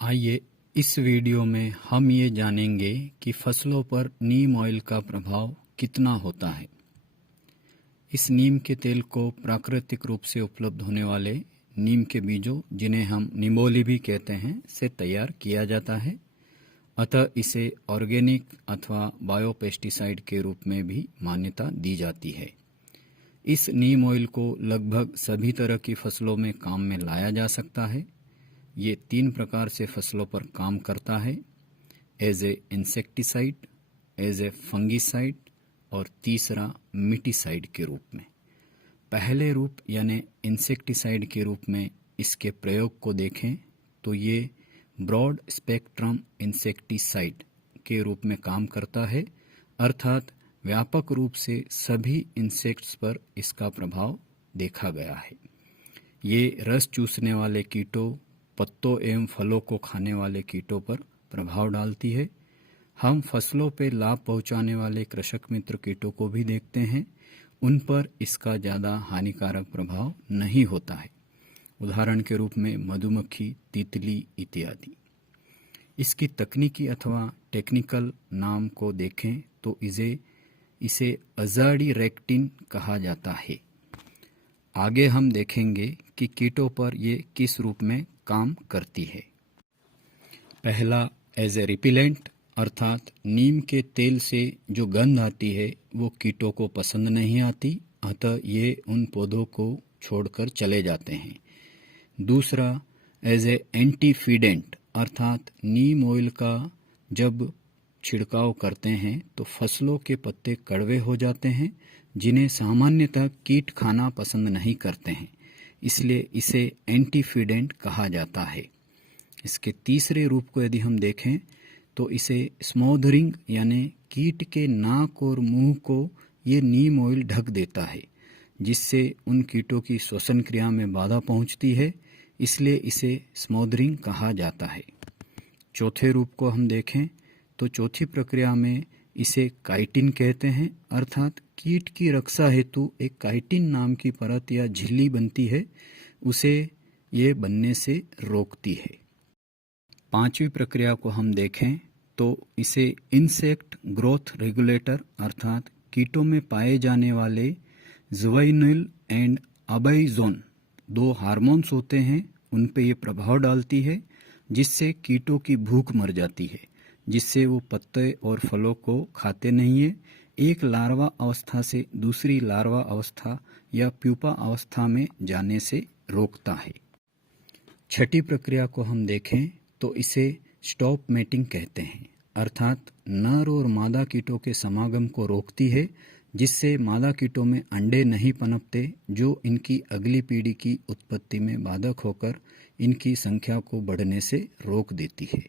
आइए इस वीडियो में हम ये जानेंगे कि फसलों पर नीम ऑयल का प्रभाव कितना होता है। इस नीम के तेल को प्राकृतिक रूप से उपलब्ध होने वाले नीम के बीजों, जिन्हें हम निम्बोली भी कहते हैं, से तैयार किया जाता है। अतः इसे ऑर्गेनिक अथवा बायोपेस्टिसाइड के रूप में भी मान्यता दी जाती है। इस नीम ऑयल को लगभग सभी तरह की फसलों में काम में लाया जा सकता है। ये 3 प्रकार से फसलों पर काम करता है: as a insecticide, as a fungicide और तीसरा मिटीसाइड के रूप में। पहले रूप यानी इंसेक्टिसाइड के रूप में इसके प्रयोग को देखें तो ये ब्रॉड स्पेक्ट्रम इंसेक्टिसाइड के रूप में काम करता है, अर्थात व्यापक रूप से सभी इंसेक्ट्स पर इसका प्रभाव देखा गया है। ये रस चूसने वाले कीटों, पत्तों एवं फलों को खाने वाले कीटों पर प्रभाव डालती है। हम फसलों पर लाभ पहुंचाने वाले कृषक मित्र कीटों को भी देखते हैं, उन पर इसका ज़्यादा हानिकारक प्रभाव नहीं होता है। उदाहरण के रूप में मधुमक्खी, तितली इत्यादि। इसकी तकनीकी अथवा टेक्निकल नाम को देखें तो इसे अज़ाडिरेक्टिन कहा जाता है। आगे हम देखेंगे कि कीटों पर ये किस रूप में काम करती है। पहला, एज ए रिपिलेंट, अर्थात नीम के तेल से जो गंध आती है वो कीटों को पसंद नहीं आती, अतः ये उन पौधों को छोड़कर चले जाते हैं। दूसरा, एज ए एंटीफीडेंट, अर्थात नीम ऑयल का जब छिड़काव करते हैं तो फसलों के पत्ते कड़वे हो जाते हैं, जिन्हें सामान्यतः कीट खाना पसंद नहीं करते हैं, इसलिए इसे एंटीफीडेंट कहा जाता है। इसके तीसरे रूप को यदि हम देखें तो इसे स्मोथरिंग यानी कीट के नाक और मुंह को ये नीम ऑयल ढक देता है, जिससे उन कीटों की श्वसन क्रिया में बाधा पहुंचती है, इसलिए इसे स्मोथरिंग कहा जाता है। चौथे रूप को हम देखें तो चौथी प्रक्रिया में इसे काइटिन कहते हैं, अर्थात कीट की रक्षा हेतु एक काइटिन नाम की परत या झिल्ली बनती है, उसे ये बनने से रोकती है। पांचवी प्रक्रिया को हम देखें तो इसे इंसेक्ट ग्रोथ रेगुलेटर, अर्थात कीटों में पाए जाने वाले ज़ुवेनिल एंड अबाइज़ोन 2 हार्मोन्स होते हैं, उन पे ये प्रभाव डालती है, जिससे कीटों की भूख मर जाती है, जिससे वो पत्ते और फलों को खाते नहीं है। एक लार्वा अवस्था से दूसरी लार्वा अवस्था या प्यूपा अवस्था में जाने से रोकता है। छठी प्रक्रिया को हम देखें तो इसे स्टॉप मेटिंग कहते हैं, अर्थात नर और मादा कीटों के समागम को रोकती है, जिससे मादा कीटों में अंडे नहीं पनपते, जो इनकी अगली पीढ़ी की उत्पत्ति में बाधक होकर इनकी संख्या को बढ़ने से रोक देती है।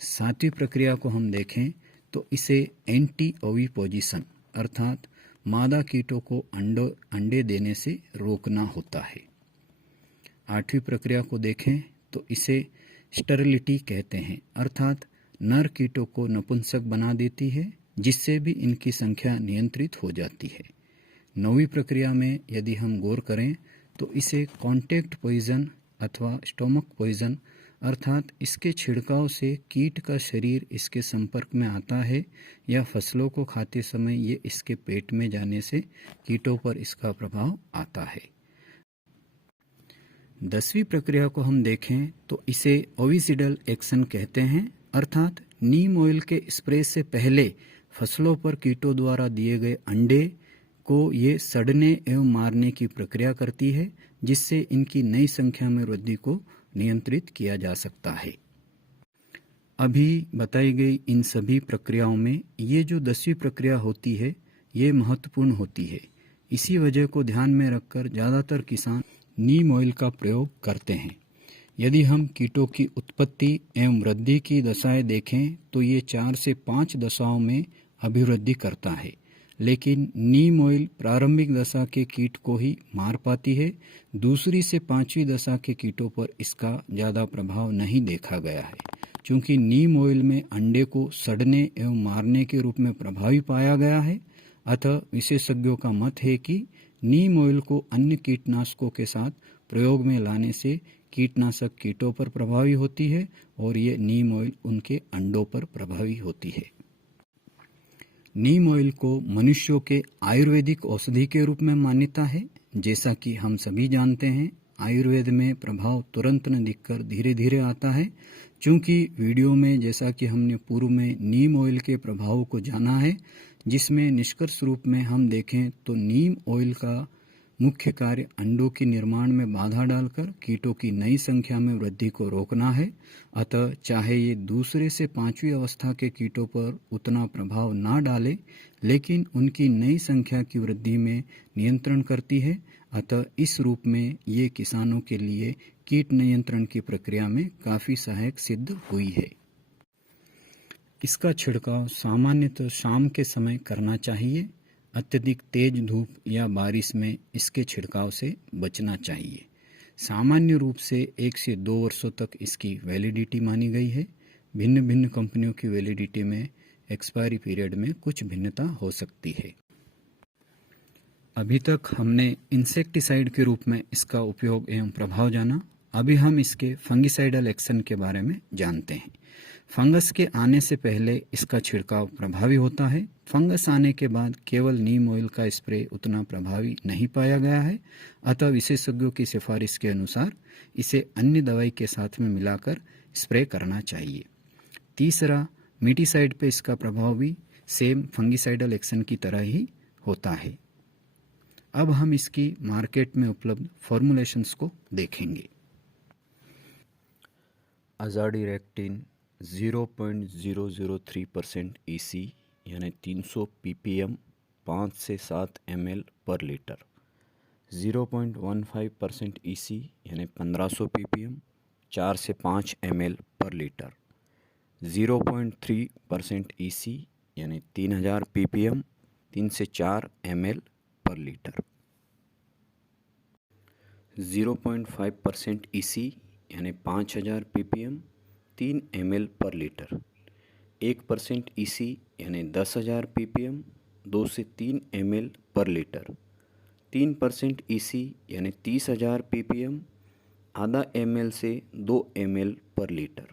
सातवीं प्रक्रिया को हम देखें तो इसे एंटी ओविपोजिशन, अर्थात मादा कीटों को अंडे देने से रोकना होता है। आठवीं प्रक्रिया को देखें तो इसे स्टेरिलिटी कहते हैं, अर्थात नर कीटों को नपुंसक बना देती है, जिससे भी इनकी संख्या नियंत्रित हो जाती है। नौवीं प्रक्रिया में यदि हम गौर करें तो इसे कॉन्टैक्ट पॉइजन अथवा स्टोमक पॉइजन, अर्थात इसके छिड़काव से कीट का शरीर इसके संपर्क में आता है या फसलों को खाते समय ये इसके पेट में जाने से कीटों पर इसका प्रभाव आता है। 10वीं प्रक्रिया को हम देखें तो इसे ओविसिडल एक्शन कहते हैं, अर्थात नीम ऑयल के स्प्रे से पहले फसलों पर कीटों द्वारा दिए गए अंडे को ये सड़ने एवं मारने की प्रक्रिया करती है, जिससे इनकी नई संख्या में वृद्धि को नियंत्रित किया जा सकता है। अभी बताई गई इन सभी प्रक्रियाओं में ये जो 10वीं प्रक्रिया होती है ये महत्वपूर्ण होती है। इसी वजह को ध्यान में रखकर ज़्यादातर किसान नीम ऑयल का प्रयोग करते हैं। यदि हम कीटों की उत्पत्ति एवं वृद्धि की दशाएं देखें तो ये 4 से 5 दशाओं में अभिवृद्धि करता है, लेकिन नीम ऑयल प्रारंभिक दशा के कीट को ही मार पाती है। दूसरी से 5वीं दशा के कीटों पर इसका ज़्यादा प्रभाव नहीं देखा गया है, क्योंकि नीम ऑयल में अंडे को सड़ने एवं मारने के रूप में प्रभावी पाया गया है। अतः विशेषज्ञों का मत है कि नीम ऑयल को अन्य कीटनाशकों के साथ प्रयोग में लाने से कीटनाशक कीटों पर प्रभावी होती है और ये नीम ऑयल उनके अंडों पर प्रभावी होती है। नीम ऑयल को मनुष्यों के आयुर्वेदिक औषधि के रूप में मान्यता है। जैसा कि हम सभी जानते हैं, आयुर्वेद में प्रभाव तुरंत न दिखकर धीरे धीरे आता है। चूंकि वीडियो में जैसा कि हमने पूर्व में नीम ऑयल के प्रभाव को जाना है, जिसमें निष्कर्ष रूप में हम देखें तो नीम ऑयल का मुख्य कार्य अंडों के निर्माण में बाधा डालकर कीटों की नई संख्या में वृद्धि को रोकना है। अतः चाहे ये दूसरे से 5वीं अवस्था के कीटों पर उतना प्रभाव ना डाले, लेकिन उनकी नई संख्या की वृद्धि में नियंत्रण करती है। अतः इस रूप में ये किसानों के लिए कीट नियंत्रण की प्रक्रिया में काफी सहायक सिद्ध हुई है। इसका छिड़काव सामान्यतः शाम के समय करना चाहिए। अत्यधिक तेज धूप या बारिश में इसके छिड़काव से बचना चाहिए। सामान्य रूप से 1 से 2 वर्षों तक इसकी वैलिडिटी मानी गई है। भिन्न भिन्न कंपनियों की वैलिडिटी में एक्सपायरी पीरियड में कुछ भिन्नता हो सकती है। अभी तक हमने इंसेक्टिसाइड के रूप में इसका उपयोग एवं प्रभाव जाना। अभी हम इसके फंगिसाइडल एक्शन के बारे में जानते हैं। फंगस के आने से पहले इसका छिड़काव प्रभावी होता है। फंगस आने के बाद केवल नीम ऑयल का स्प्रे उतना प्रभावी नहीं पाया गया है। अतः विशेषज्ञों की सिफारिश के अनुसार इसे अन्य दवाई के साथ में मिलाकर स्प्रे करना चाहिए। तीसरा, मीटिसाइड पे इसका प्रभाव भी सेम फंगिसाइडल एक्शन की तरह ही होता है। अब हम इसकी मार्केट में उपलब्ध फॉर्मुलेशंस को देखेंगे। अजाडिरेक्टिन 0.003% EC यानी 300 ppm 5 से 7 ml पर लीटर, 0.15% EC यानी 1500 ppm 4 से 5 ml पर लीटर, 0.3% EC यानी 3000 ppm 3 से 4 ml पर लीटर, 0.5% EC यानी 5000 ppm 3 ml पर लीटर, 1% EC यानी 10,000 ppm 2 से 3 ml पर लीटर, 3% EC यानी 30,000 ppm आधा ml से 2 ml पर लीटर,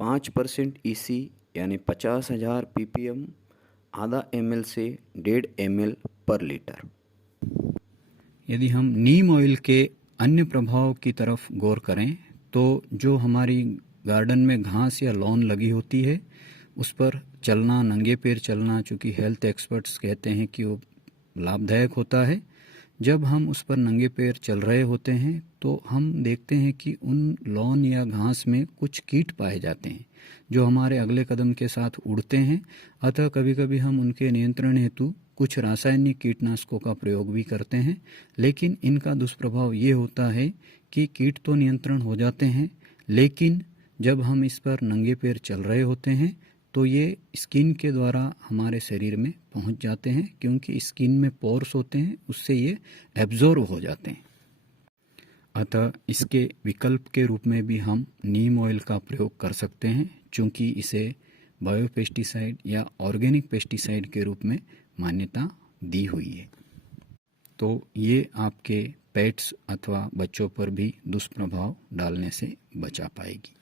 5% EC यानी 50,000 ppm आधा ml से 1.5 ml पर लीटर। यदि हम नीम ऑयल के अन्य प्रभाव की तरफ गौर करें तो जो हमारी गार्डन में घास या लॉन लगी होती है उस पर चलना, नंगे पैर चलना, चूँकि हेल्थ एक्सपर्ट्स कहते हैं कि वो लाभदायक होता है। जब हम उस पर नंगे पैर चल रहे होते हैं तो हम देखते हैं कि उन लॉन या घास में कुछ कीट पाए जाते हैं जो हमारे अगले कदम के साथ उड़ते हैं। अतः कभी कभी हम उनके नियंत्रण हेतु कुछ रासायनिक कीटनाशकों का प्रयोग भी करते हैं, लेकिन इनका दुष्प्रभाव ये होता है कि कीट तो नियंत्रण हो जाते हैं, लेकिन जब हम इस पर नंगे पैर चल रहे होते हैं तो ये स्किन के द्वारा हमारे शरीर में पहुंच जाते हैं, क्योंकि स्किन में पोर्स होते हैं, उससे ये एब्जॉर्ब हो जाते हैं। अतः इसके विकल्प के रूप में भी हम नीम ऑयल का प्रयोग कर सकते हैं, चूँकि इसे बायोपेस्टिसाइड या ऑर्गेनिक पेस्टिसाइड के रूप में मान्यता दी हुई है। तो ये आपके पेट्स अथवा बच्चों पर भी दुष्प्रभाव डालने से बचा पाएगी।